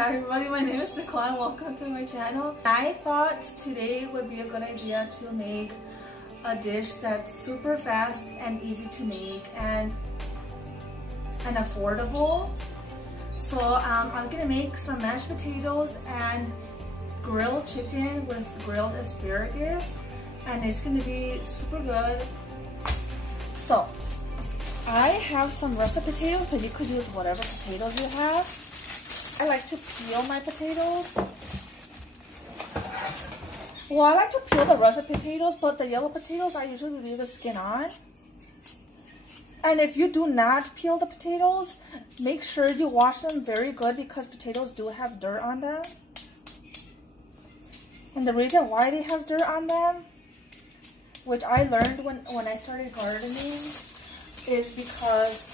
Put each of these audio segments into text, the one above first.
Hi everybody, my name is Nicole and welcome to my channel. I thought today would be a good idea to make a dish that's super fast and easy to make and affordable. So I'm gonna make some mashed potatoes and grilled chicken with grilled asparagus, and it's gonna be super good. So I have some russet potatoes, but you could use whatever potatoes you have. I like to peel my potatoes. Well, I like to peel the russet potatoes, but the yellow potatoes I usually leave the skin on. And if you do not peel the potatoes, make sure you wash them very good because potatoes do have dirt on them. And the reason why they have dirt on them, which I learned when I started gardening, is because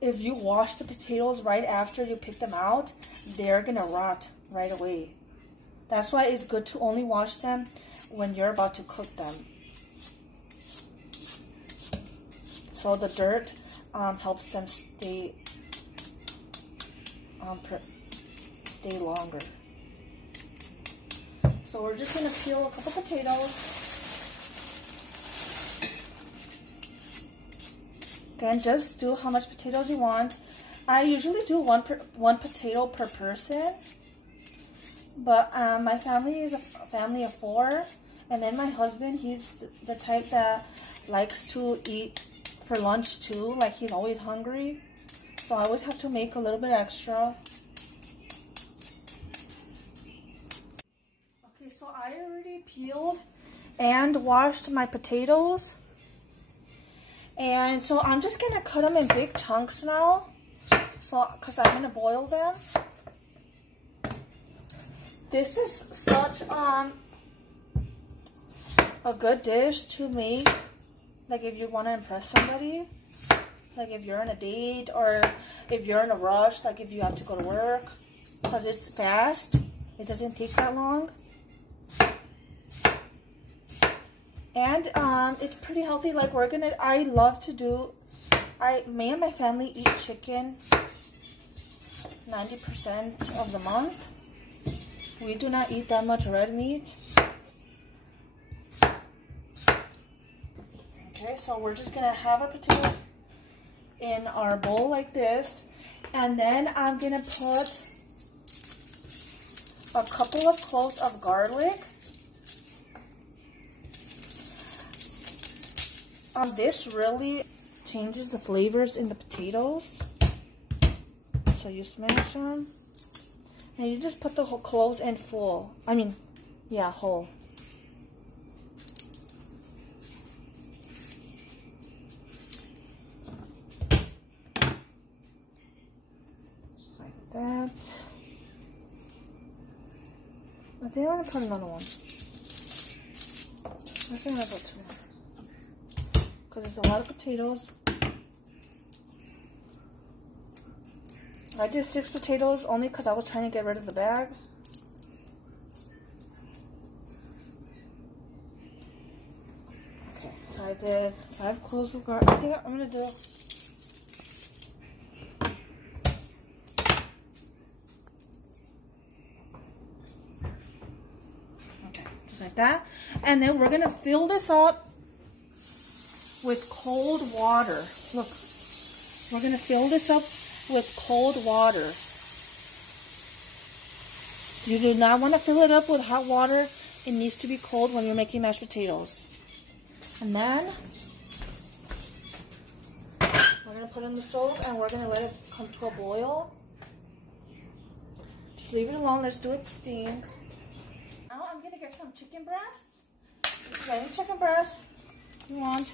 if you wash the potatoes right after you pick them out, they're gonna rot right away. That's why it's good to only wash them when you're about to cook them. So the dirt helps them stay longer. So we're just gonna peel a couple potatoes. Again, just do how much potatoes you want. I usually do one potato per person, but my family is a family of 4, and then my husband, he's the type that likes to eat for lunch too, like he's always hungry, so I always have to make a little bit extra. Okay, so I already peeled and washed my potatoes. And so I'm just gonna cut them in big chunks now, because I'm gonna boil them. This is such a good dish to make, like if you want to impress somebody, like if you're on a date or if you're in a rush, like if you have to go to work, because it's fast, it doesn't take that long. And it's pretty healthy. Like I love to do, me and my family eat chicken 90% of the month. We do not eat that much red meat. Okay, so we're just gonna have our potatoes in our bowl like this. And then I'm gonna put a couple of cloves of garlic. This really changes the flavors in the potatoes. So you smash them, and you just put the whole cloves in full. Whole. Just like that. I think I'm gonna put another one. I think I'm gonna put 2 more, because there's a lot of potatoes. I did 6 potatoes only because I was trying to get rid of the bag. Okay, so I did 5 cloves of garlic. I think I'm gonna do just like that. And then we're gonna fill this up with cold water. Look, we're gonna fill this up with cold water. You do not want to fill it up with hot water. It needs to be cold when you're making mashed potatoes. And then we're gonna put it on the stove and we're gonna let it come to a boil. Just leave it alone. Let's do it steam. Now I'm gonna get some chicken breast. Any chicken breast you want.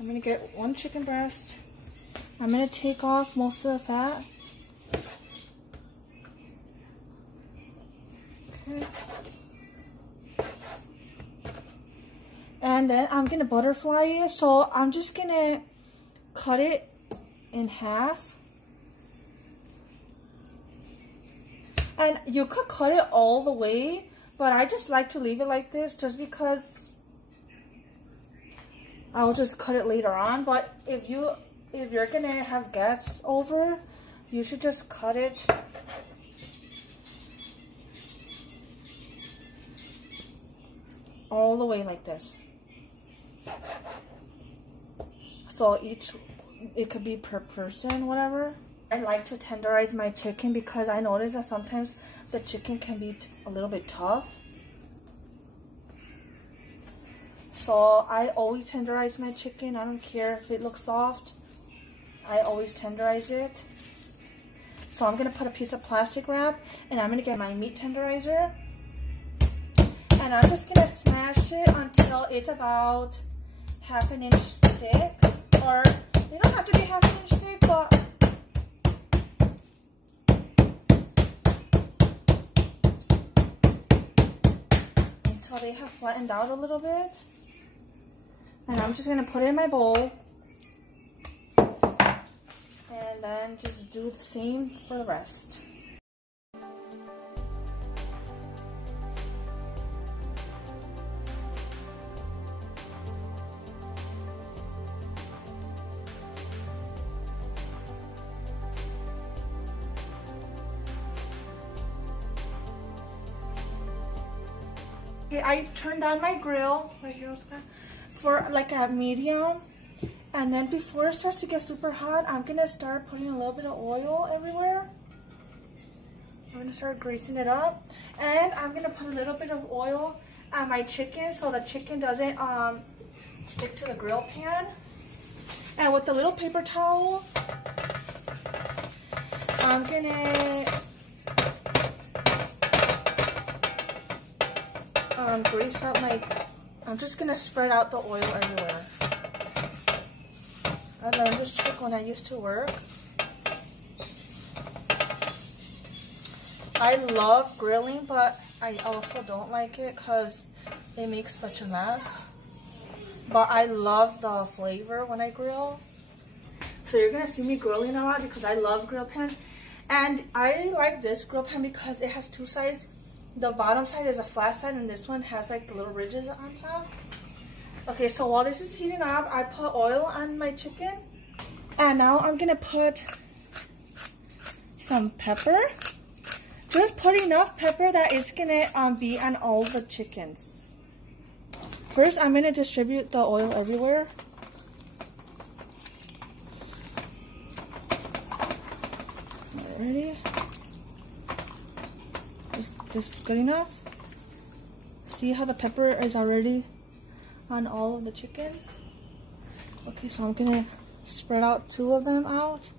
I'm gonna get 1 chicken breast. I'm gonna take off most of the fat. Okay. And then I'm gonna butterfly it. So I'm just gonna cut it in half. And you could cut it all the way, but I just like to leave it like this just because I'll just cut it later on. But if you're gonna have guests over, you should just cut it all the way like this. So it could be per person, whatever. I like to tenderize my chicken because I notice that sometimes the chicken can be a little bit tough. So I always tenderize my chicken. I don't care if it looks soft. I always tenderize it. So I'm going to put a piece of plastic wrap and I'm going to get my meat tenderizer. And I'm just going to smash it until it's about ½ inch thick. Or they don't have to be ½ inch thick, but until they have flattened out a little bit. And I'm just going to put it in my bowl. And then just do the same for the rest. Okay, I turned on my grill right here for like a medium, and then before it starts to get super hot, I'm gonna start putting a little bit of oil everywhere. I'm gonna start greasing it up, and I'm gonna put a little bit of oil on my chicken so the chicken doesn't stick to the grill pan. And with the little paper towel, I'm gonna grease up I'm just gonna spread out the oil everywhere. I learned this trick when I used to work. I love grilling, but I also don't like it because it makes such a mess. But I love the flavor when I grill. So you're gonna see me grilling a lot because I love grill pan. And I like this grill pan because it has two sides. The bottom side is a flat side and this one has like the little ridges on top. Okay, so while this is heating up, I put oil on my chicken. And now I'm gonna put some pepper. Just put enough pepper that it's gonna be on all the chickens. First, I'm gonna distribute the oil everywhere. Ready? Is this good enough? See how the pepper is already on all of the chicken? Okay, so I'm gonna spread out 2 of them out.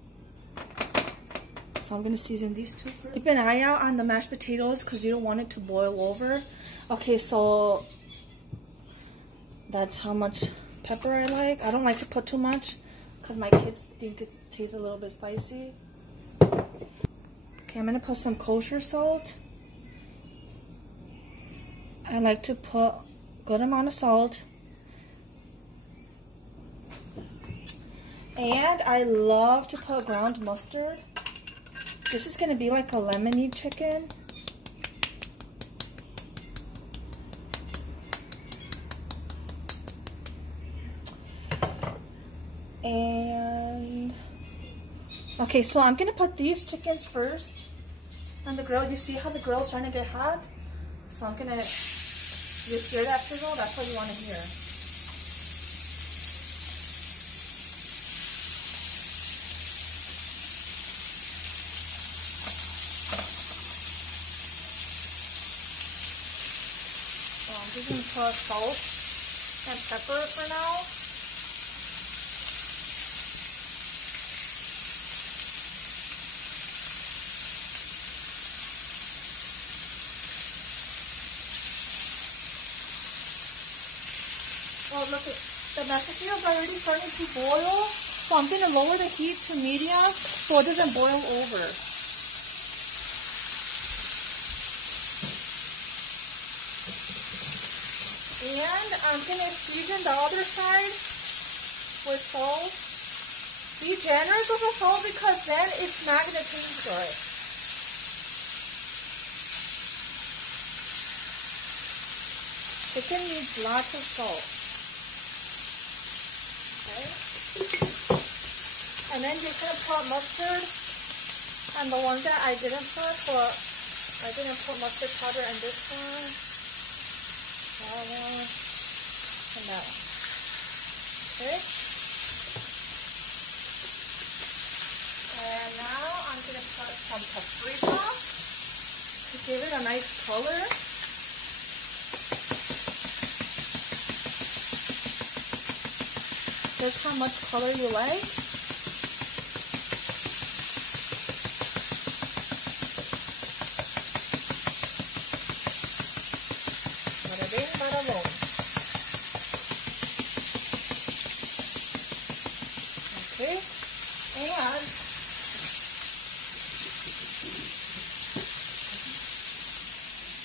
So I'm gonna season these 2 first. Keep an eye out on the mashed potatoes because you don't want it to boil over. Okay, so that's how much pepper I like. I don't like to put too much because my kids think it tastes a little bit spicy. Okay, I'm gonna put some kosher salt. I like to put a good amount of salt. And I love to put ground mustard. This is gonna be like a lemony chicken. And okay, so I'm gonna put these chickens first on the grill. You see how the grill is starting to get hot? So I'm gonna, you hear that sizzle? That's what you want to hear. So I'm just gonna put salt and pepper for now. Oh, look, the mashed potatoes are already starting to boil, so I'm going to lower the heat to medium so it doesn't boil over. And I'm going to season the other side with salt. Be generous with the salt because then it's not going to taste good. Chicken needs lots of salt. And then you're going to put mustard And the ones that I didn't put, but I didn't put mustard powder in this one, that one, and that one. Okay. And now I'm going to put some paprika to give it a nice color. Just how much color you like. Bada bing, bada boom. Okay, and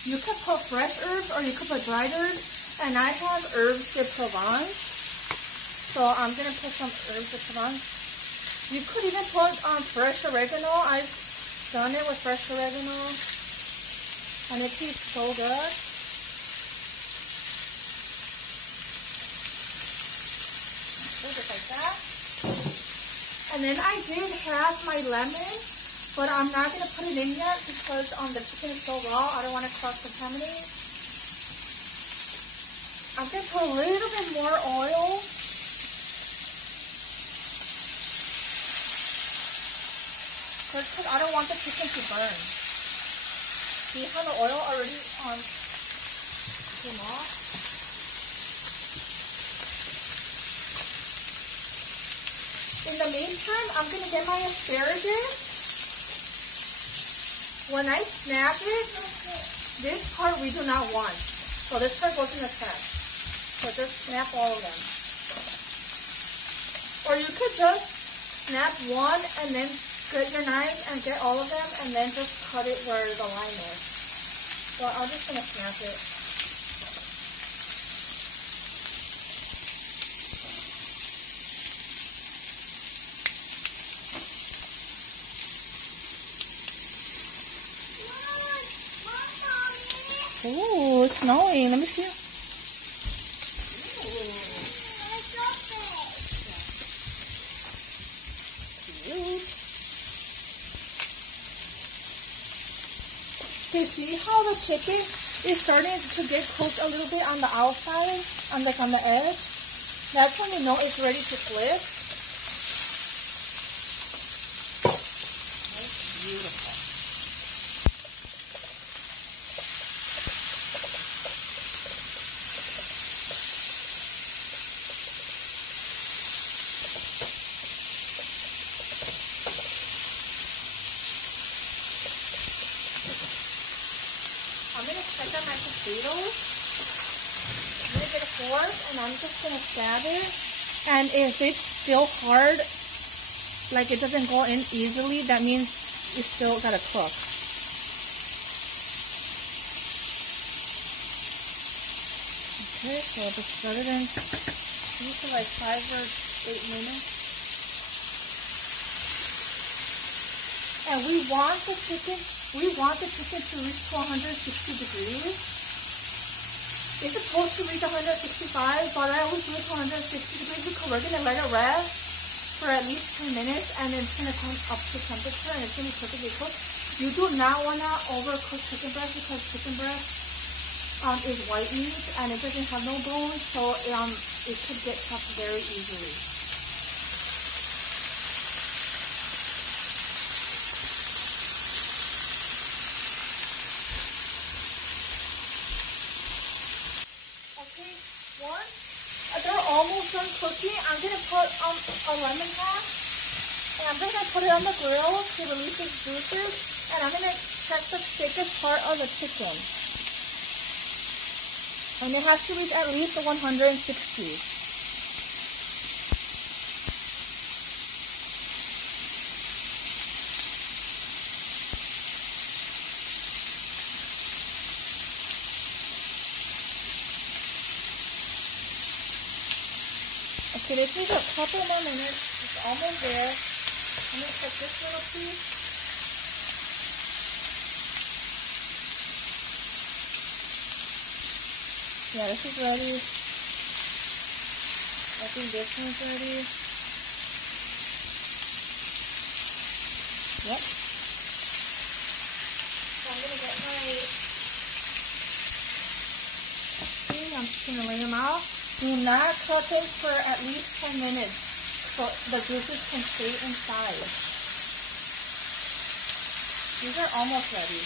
you could put fresh herbs or you could put dried herbs, and I have herbs de Provence. So I'm going to put some herbs de Provence. You could even put fresh oregano. I've done it with fresh oregano, and it tastes so good. Just like that. And then I did have my lemon, but I'm not going to put it in yet because the chicken is so raw. I don't want to cross-contaminate. I'm going to put a little bit more oil. Because I don't want the chicken to burn. See how the oil already came off? In the meantime, I'm going to get my asparagus. When I snap it, this part we do not want. So this part goes in the trash. So just snap all of them. Or you could just snap one and then get your knife and get all of them and then just cut it where the line is. So I'm just going to snap it. Ooh, it's snowing. Let me see. Okay, see how the chicken is starting to get cooked a little bit on the outside, on the edge? That's when you know it's ready to flip. That's beautiful. I'm going to check out my potatoes. I'm going to get a fork and I'm just going to stab it. And if it's still hard, like it doesn't go in easily, that means you still got to cook. Okay, so just put it in for like 5 or 8 minutes. And we want the chicken to reach to 160 degrees. It's supposed to reach 165, but I always do it to 160 degrees because we're going to let it rest for at least 10 minutes and then it's going to come up to temperature and it's going to be perfectly cooked. You do not want to overcook chicken breast because chicken breast is white meat and it doesn't have no bones, so it could get chopped very easily. They're almost done cooking. I'm going to put a lemon half and I'm going to put it on the grill to release its juices, and I'm going to check the thickest part of the chicken. And it has to reach at least 160. Okay, this needs a couple more minutes. It's almost there. I'm going to cut this little piece. Yeah, this is ready. I think this one's ready. Yep. Gonna lay them out. Do not cook them for at least 10 minutes so the juices can stay inside. These are almost ready.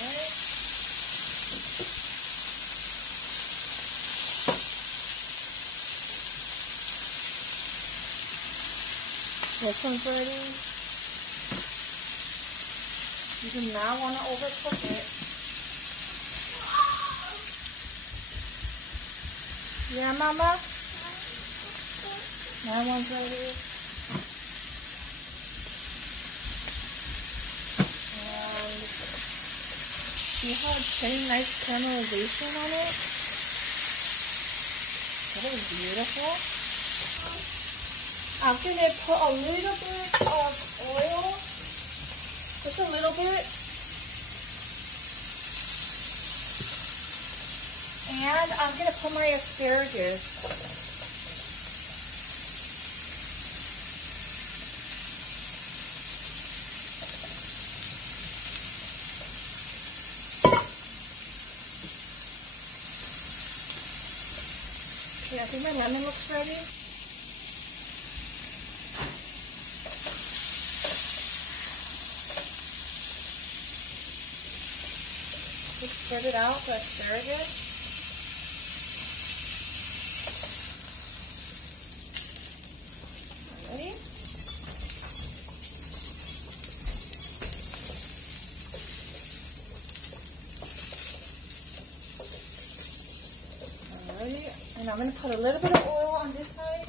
Okay. This one's ready. You do not want to overcook it. Yeah, Mama? That one's ready. And see how it's getting nice caramelization on it? That is beautiful. I'm going to put a little bit of oil, just a little bit, and I'm going to put my asparagus. Okay, I think my lemon looks ready. Just spread it out, the asparagus. Ready? Alrighty, and I'm going to put a little bit of oil on this side.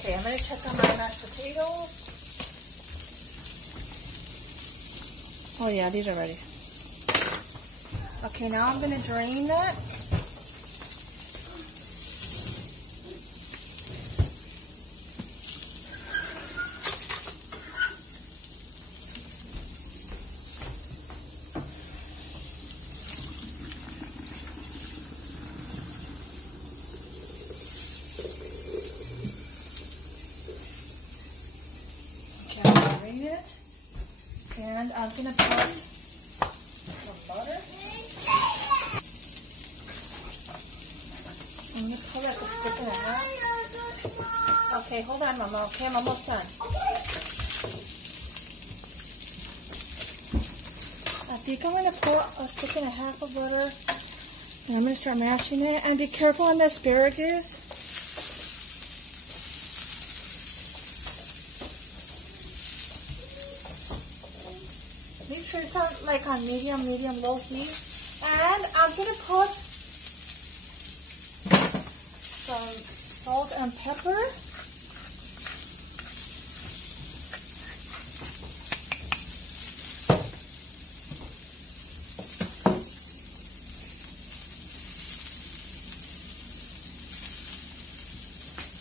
Okay, I'm going to check on my mashed potatoes. Oh yeah, these are ready. Okay, now I'm going to drain that. It, and I'm going to put some butter. I'm going to put like a stick and a half. Okay, hold on, Mama. Okay, I'm almost done. I think I'm going to put a stick and a half of butter, and I'm going to start mashing it. And be careful on the asparagus. Make sure it's on, like on medium, low heat. And I'm going to put some salt and pepper.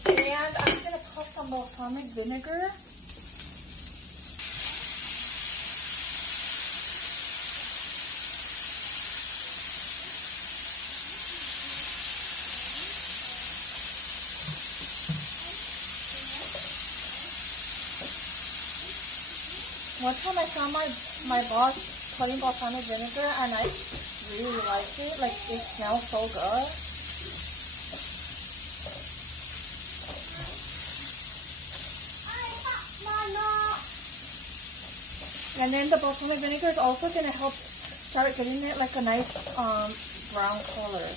And I'm going to put some balsamic vinegar. One time I saw my boss putting balsamic vinegar and I really liked it. Like, it smells so good. And then the balsamic vinegar is also going to help start getting it like a nice brown color,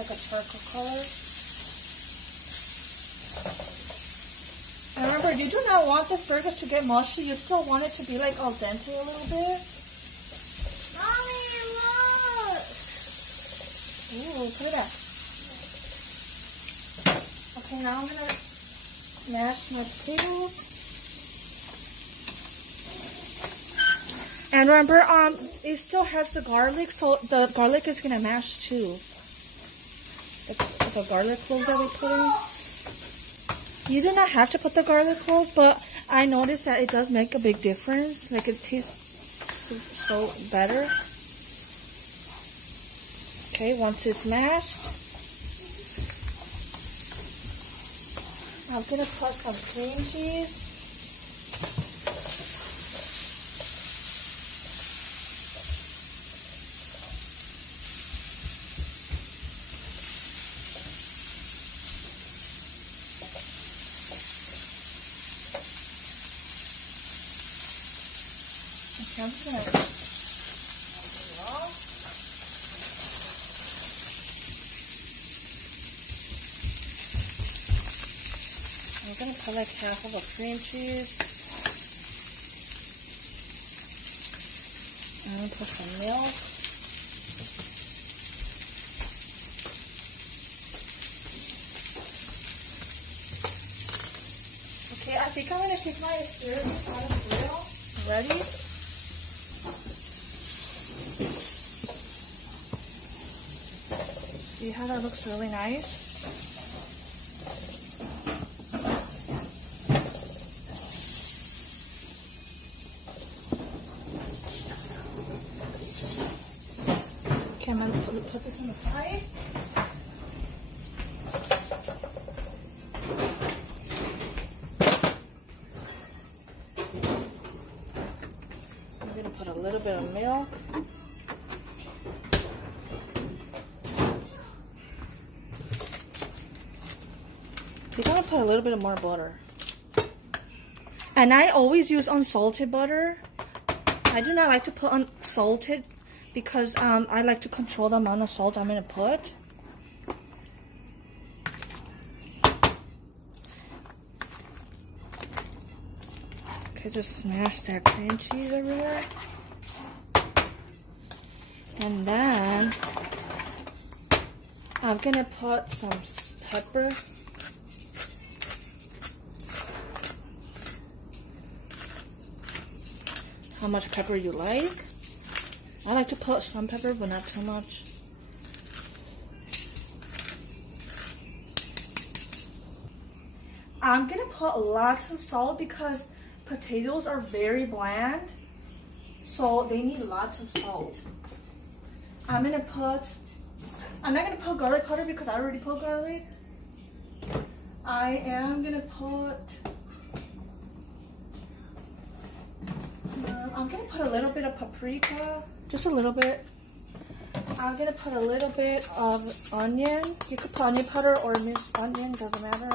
like a charcoal color. And remember, you do not want the asparagus to get mushy. You still want it to be like al dente a little bit. Mommy, look! Ooh, put it back. Okay, now I'm gonna mash my potatoes. And remember, it still has the garlic, so the garlic is gonna mash too. The garlic cloves that we put in. You do not have to put the garlic cloves, but I noticed that it does make a big difference. Like, it tastes so better. Okay, once it's mashed, I'm gonna put some cream cheese. Okay, I'm just gonna move it off. I'm gonna put like half of a cream cheese. I'm gonna put some milk. Okay, I think I'm gonna take my asparagus out of the grill. Ready? See how that looks really nice? Okay, I'm going to put this on the side. I'm going to put a little bit of milk. You're going to put a little bit more butter. And I always use unsalted butter. I do not like to put unsalted because I like to control the amount of salt I'm going to put. Okay, just smash that cream cheese everywhere. And then I'm going to put some pepper. How much pepper you like. I like to put some pepper, but not too much. I'm gonna put lots of salt because potatoes are very bland, so they need lots of salt. I'm not gonna put garlic powder because I already put garlic. I am gonna put I'm gonna put a little bit of paprika, just a little bit. I'm gonna put a little bit of onion. You could put onion powder or minced onion, doesn't matter.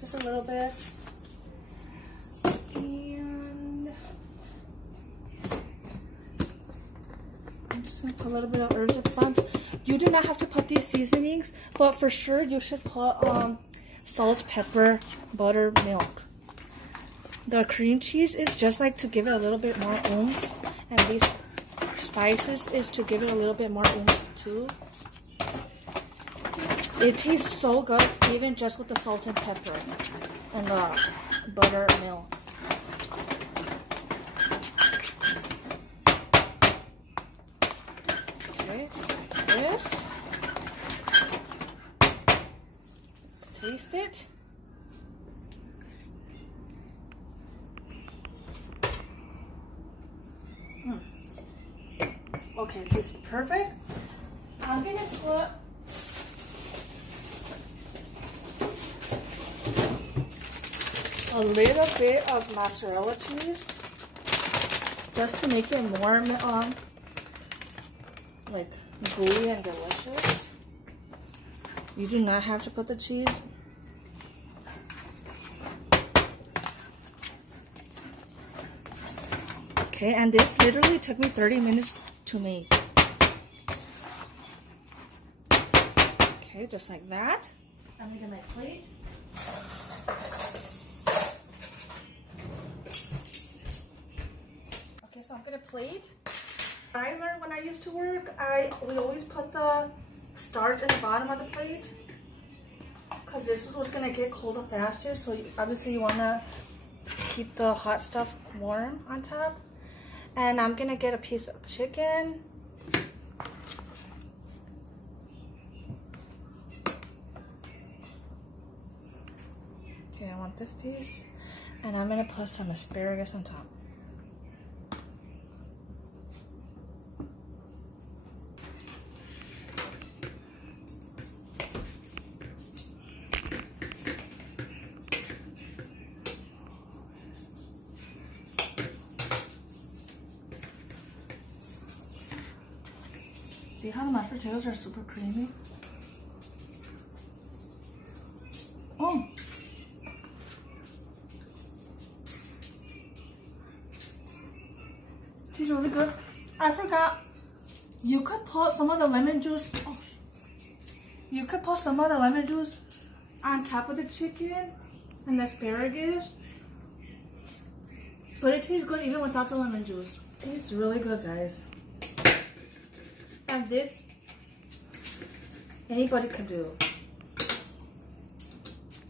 Just a little bit. And I'm just gonna put a little bit of herbs and fun. You do not have to put these seasonings, but for sure you should put salt, pepper, butter, milk. The cream cheese is just like to give it a little bit more oomph, and these spices is to give it a little bit more oomph too. It tastes so good even just with the salt and pepper and the butter and milk. Okay, this. Let's taste it. Okay, this is perfect. I'm gonna put a little bit of mozzarella cheese just to make it more like gooey and delicious. You do not have to put the cheese. Okay, and this literally took me 30 minutes to make. Okay, just like that. I'm gonna get my plate. Okay, so I'm gonna plate. I learned when I used to work, we always put the starch at the bottom of the plate because this is what's gonna get colder faster. So obviously you wanna keep the hot stuff warm on top. And I'm gonna get a piece of chicken. Okay, I want this piece. And I'm gonna put some asparagus on top. See how the mashed potatoes are super creamy? Oh! Tastes really good. I forgot. You could put some of the lemon juice. Oh, you could put some of the lemon juice on top of the chicken and the asparagus. But it tastes good even without the lemon juice. It tastes really good, guys. And this, anybody can do.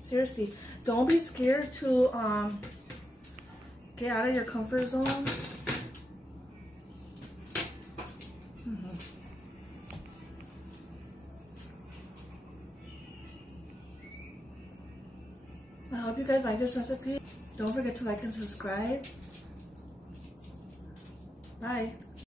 Seriously, don't be scared to get out of your comfort zone. I hope you guys like this recipe. Don't forget to like and subscribe. Bye.